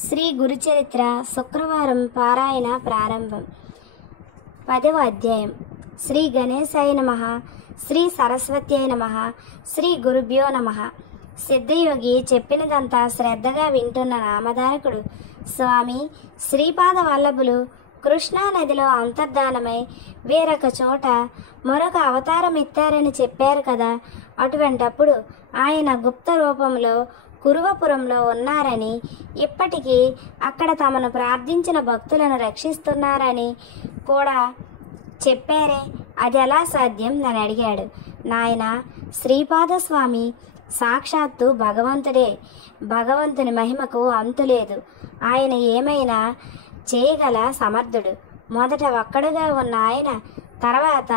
శ్రీ గురుచరిత్ర శుక్రవారం పారాయణ ప్రారంభం. 10వ అధ్యాయం. శ్రీ గణేశాయ నమః, శ్రీ సరస్వత్యై నమః, శ్రీ గురుభ్యో నమః. సిద్ధయోగి చెప్పినదంతా శ్రద్ధగా వింటున్న నామధారకుడు స్వామి శ్రీపాద వల్లభులు కృష్ణా నదిలో అంతర్ధానమై వేరొక చోట మరొక అవతారం ఎత్తారని చెప్పారు కదా. అటువంటప్పుడు ఆయన గుప్త రూపంలో కురువపురంలో ఉన్నారని, ఇప్పటికీ అక్కడ తమను ప్రార్థించిన భక్తులను రక్షిస్తున్నారని కూడా చెప్పారే, అది ఎలా సాధ్యం అని అడిగాడు. నాయన, శ్రీపాదస్వామి సాక్షాత్తు భగవంతుడే. భగవంతుని మహిమకు అంతులేదు. ఆయన ఏమైనా చేయగల సమర్థుడు. మొదట ఒక్కడుగా ఉన్న ఆయన తర్వాత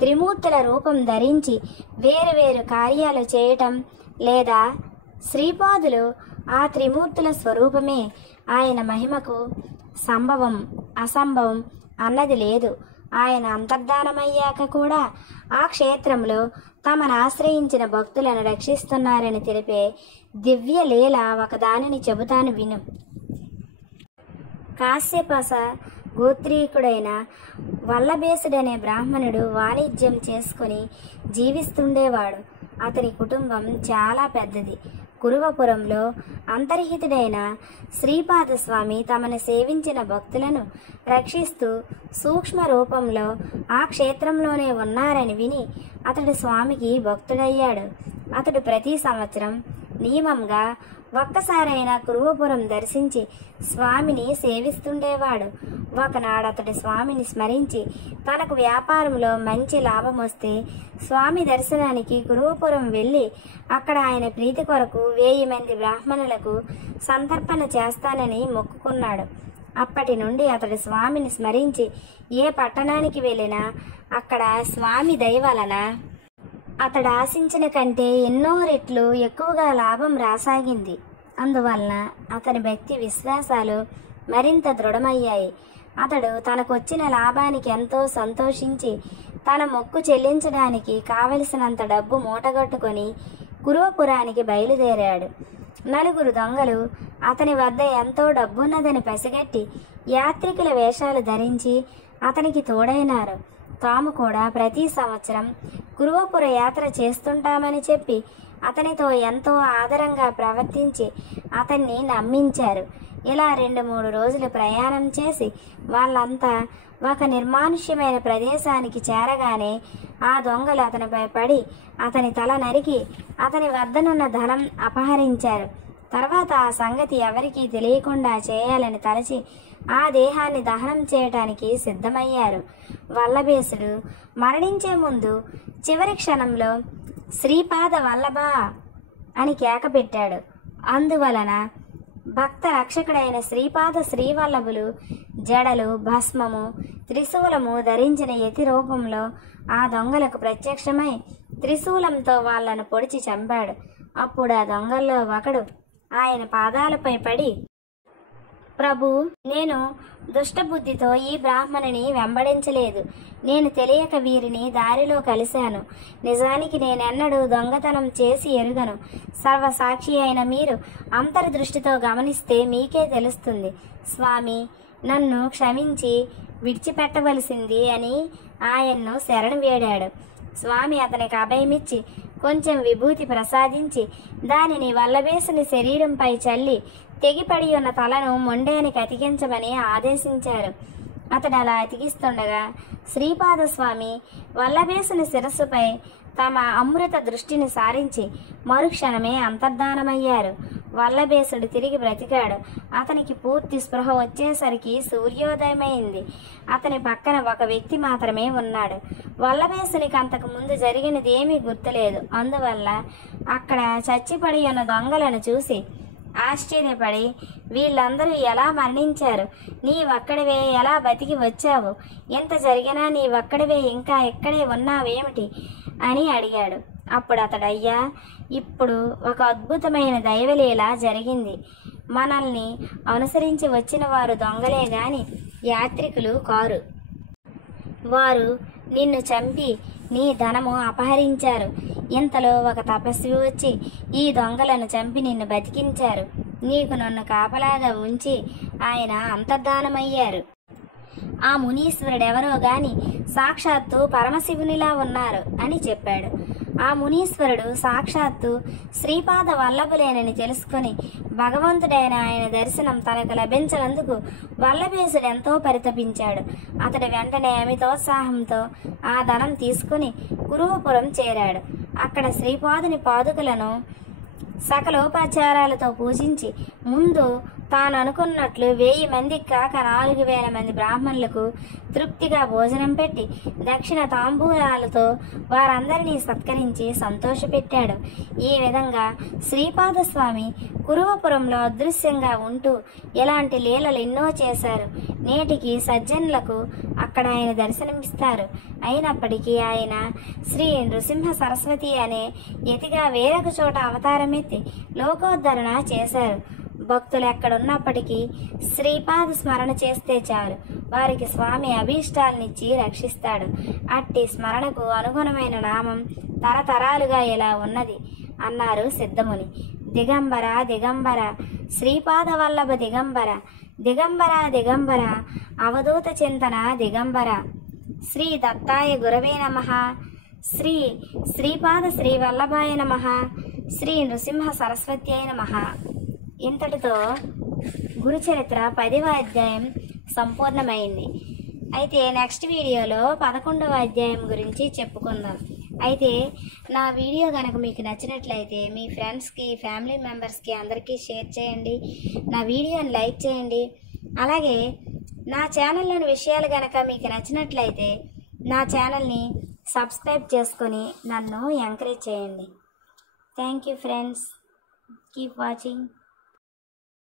త్రిమూర్తుల రూపం ధరించి వేరు కార్యాలు చేయటం లేదా శ్రీపాదులు ఆ త్రిమూర్తుల స్వరూపమే. ఆయన మహిమకు సంభవం అసంభవం అన్నది లేదు. ఆయన అంతర్ధానమయ్యాక కూడా ఆ క్షేత్రంలో తమను ఆశ్రయించిన భక్తులను రక్షిస్తున్నారని తెలిపే దివ్య లీల ఒకదానిని చెబుతాను విను. కాశ్యపస గోత్రీకుడైన వల్లభేసుడనే బ్రాహ్మణుడు వాణిజ్యం చేసుకుని జీవిస్తుండేవాడు. అతని కుటుంబం చాలా పెద్దది. కురువపురంలో అంతర్హితుడైన శ్రీపాదస్వామి తమను సేవించిన భక్తులను రక్షిస్తూ సూక్ష్మ రూపంలో ఆ క్షేత్రంలోనే ఉన్నారని విని అతడు స్వామికి భక్తుడయ్యాడు. అతడు ప్రతి సంవత్సరం నియమంగా ఒక్కసారైనా కురువపురం దర్శించి స్వామిని సేవిస్తుండేవాడు. ఒకనాడు అతడు స్వామిని స్మరించి తనకు వ్యాపారంలో మంచి లాభం వస్తే స్వామి దర్శనానికి కురువపురం వెళ్ళి అక్కడ ఆయన ప్రీతి కొరకు 1000 మంది బ్రాహ్మణులకు సంతర్పణ చేస్తానని మొక్కుకున్నాడు. అప్పటి నుండి అతడు స్వామిని స్మరించి ఏ పట్టణానికి వెళ్ళినా అక్కడ స్వామి దయ వలన అతడు ఆశించిన కంటే ఎన్నో రెట్లు ఎక్కువగా లాభం రాసాగింది. అందువలన అతని భక్తి విశ్వాసాలు మరింత దృఢమయ్యాయి. అతడు తనకొచ్చిన లాభానికి ఎంతో సంతోషించి తన మొక్కు చెల్లించడానికి కావలసినంత డబ్బు మూటగట్టుకొని కురువపురానికి బయలుదేరాడు. 4 దొంగలు అతని వద్ద ఎంతో డబ్బున్నదని పసిగట్టి యాత్రికుల వేషాలు ధరించి అతనికి తోడైనారు. తాము కూడా ప్రతి సంవత్సరం కురువపుర యాత్ర చేస్తుంటామని చెప్పి అతనితో ఎంతో ఆదరంగా ప్రవర్తించి అతన్ని నమ్మించారు. ఇలా 2-3 రోజులు ప్రయాణం చేసి వాళ్ళంతా ఒక నిర్మానుష్యమైన ప్రదేశానికి చేరగానే ఆ దొంగలు అతనిపై పడి అతని తల నరికి అతని వద్దనున్న ధనం అపహరించారు. తర్వాత ఆ సంగతి ఎవరికీ తెలియకుండా చేయాలని తలచి ఆ దేహాన్ని దహనం చేయటానికి సిద్ధమయ్యారు. వల్లభేసుడు మరణించే ముందు చివరి క్షణంలో శ్రీపాద వల్లభ అని కేక పెట్టాడు. అందువలన భక్త రక్షకుడైన శ్రీపాద శ్రీవల్లభులు జడలు, భస్మము, త్రిశూలము ధరించిన యతి రూపంలో ఆ దొంగలకు ప్రత్యక్షమై త్రిశూలంతో వాళ్లను పొడిచి చంపాడు. అప్పుడు ఆ దొంగల్లో ఒకడు ఆయన పాదాలపై పడి, ప్రభు, నేను దుష్టబుద్ధితో ఈ బ్రాహ్మణుని వెంబడించలేదు. నేను తెలియక వీరిని దారిలో కలిశాను. నిజానికి నేనెన్నడూ దొంగతనం చేసి ఎరుగను. సర్వసాక్షి అయిన మీరు అంతర్దృష్టితో గమనిస్తే మీకే తెలుస్తుంది. స్వామి, నన్ను క్షమించి విడిచిపెట్టవలసింది అని ఆయన్ను శరణు వేడాడు. స్వామి అతనికి అభయమిచ్చి కొంచెం విభూతి ప్రసాదించి దానిని వల్లభేసుని శరీరంపై చల్లి తెగిపడి ఉన్న తలను మొండానికి అతికించమని ఆదేశించారు. అతడు అలా అతికిస్తుండగా శ్రీపాదస్వామి వల్లభేసుని శిరస్సుపై తమ అమృత దృష్టిని సారించి మరుక్షణమే అంతర్ధానమయ్యారు. వల్లభేసుడు తిరిగి బ్రతికాడు. అతనికి పూర్తి స్పృహ వచ్చేసరికి సూర్యోదయమైంది. అతని పక్కన ఒక వ్యక్తి మాత్రమే ఉన్నాడు. వల్లభేసునికి అంతకు ముందు జరిగినది ఏమీ గుర్తులేదు. అందువల్ల అక్కడ చచ్చిపడి ఉన్న దొంగలను చూసి ఆశ్చర్యపడి, వీళ్ళందరూ ఎలా మరణించారు? నీవక్కడివే ఎలా బతికి వచ్చావు? ఎంత జరిగినా నీవక్కడివే ఇంకా ఇక్కడే ఉన్నావేమిటి అని అడిగాడు. అప్పుడు అతడు, అయ్యా, ఇప్పుడు ఒక అద్భుతమైన దైవలీల జరిగింది. మనల్ని అనుసరించి వచ్చిన వారు దొంగలే గాని యాత్రికులు కారు. వారు నిన్ను చంపి నీ ధనము అపహరించారు. ఇంతలో ఒక తపస్వి వచ్చి ఈ దొంగలను చంపి నిన్ను బతికించారు. నీకు నన్ను కాపలాగా ఉంచి ఆయన అంతర్ధానమయ్యారు. ఆ మునీశ్వరుడెవరో గాని సాక్షాత్తు పరమశివునిలా ఉన్నారు అని చెప్పాడు. ఆ మునీశ్వరుడు సాక్షాత్తు శ్రీపాద వల్లభులేనని తెలుసుకుని భగవంతుడైన ఆయన దర్శనం తనకు లభించినందుకు వల్లభేశుడు ఎంతో పరితపించాడు. అతడు వెంటనే అమితోత్సాహంతో ఆ ధనం తీసుకుని కురువపురం చేరాడు. అక్కడ శ్రీపాదుని పాదుకలను సకలోపచారాలతో పూజించి ముందు తాను అనుకున్నట్లు 1000 మందికి కాక 4000 మంది బ్రాహ్మణులకు తృప్తిగా భోజనం పెట్టి దక్షిణ తాంబూలాలతో వారందరినీ సత్కరించి సంతోషపెట్టాడు. ఈ విధంగా శ్రీపాద స్వామి కురువపురంలో అదృశ్యంగా ఉంటూ ఇలాంటి లీలలు ఎన్నో చేశారు. నేటికి సజ్జనులకు అక్కడ ఆయన దర్శనమిస్తారు. అయినప్పటికీ ఆయన శ్రీ నృసింహ సరస్వతి అనే యతిగా వేరొక చోట అవతారమెత్తి లోకోద్ధరణ చేశారు. భక్తులు ఎక్కడున్నప్పటికీ శ్రీపాద స్మరణ చేస్తే చాలు వారికి స్వామి అభీష్టాలనిచ్చి రక్షిస్తాడు. అట్టి స్మరణకు అనుగుణమైన నామం తరతరాలుగా ఇలా ఉన్నది అన్నారు సిద్ధముని. దిగంబర దిగంబర శ్రీపాద వల్లభ దిగంబర, దిగంబర దిగంబర అవధూత చింతన దిగంబర. శ్రీ దత్తాయ గురవే నమః. శ్రీపాద శ్రీ వల్లభాయ నమః. శ్రీ నృసింహ సరస్వత్యై నమః. ఇంతటితో గురుచరిత్ర 10వ అధ్యాయం సంపూర్ణమైంది. అయితే నెక్స్ట్ వీడియోలో 11వ అధ్యాయం గురించి చెప్పుకుందాం. అయితే నా వీడియో కనుక మీకు నచ్చినట్లయితే మీ ఫ్రెండ్స్కి, ఫ్యామిలీ మెంబర్స్కి అందరికీ షేర్ చేయండి. నా వీడియోని లైక్ చేయండి. అలాగే నా ఛానల్లోని విషయాలు కనుక మీకు నచ్చినట్లయితే నా ఛానల్ని సబ్స్క్రైబ్ చేసుకొని నన్ను ఎంకరేజ్ చేయండి. Thank you friends. Keep watching.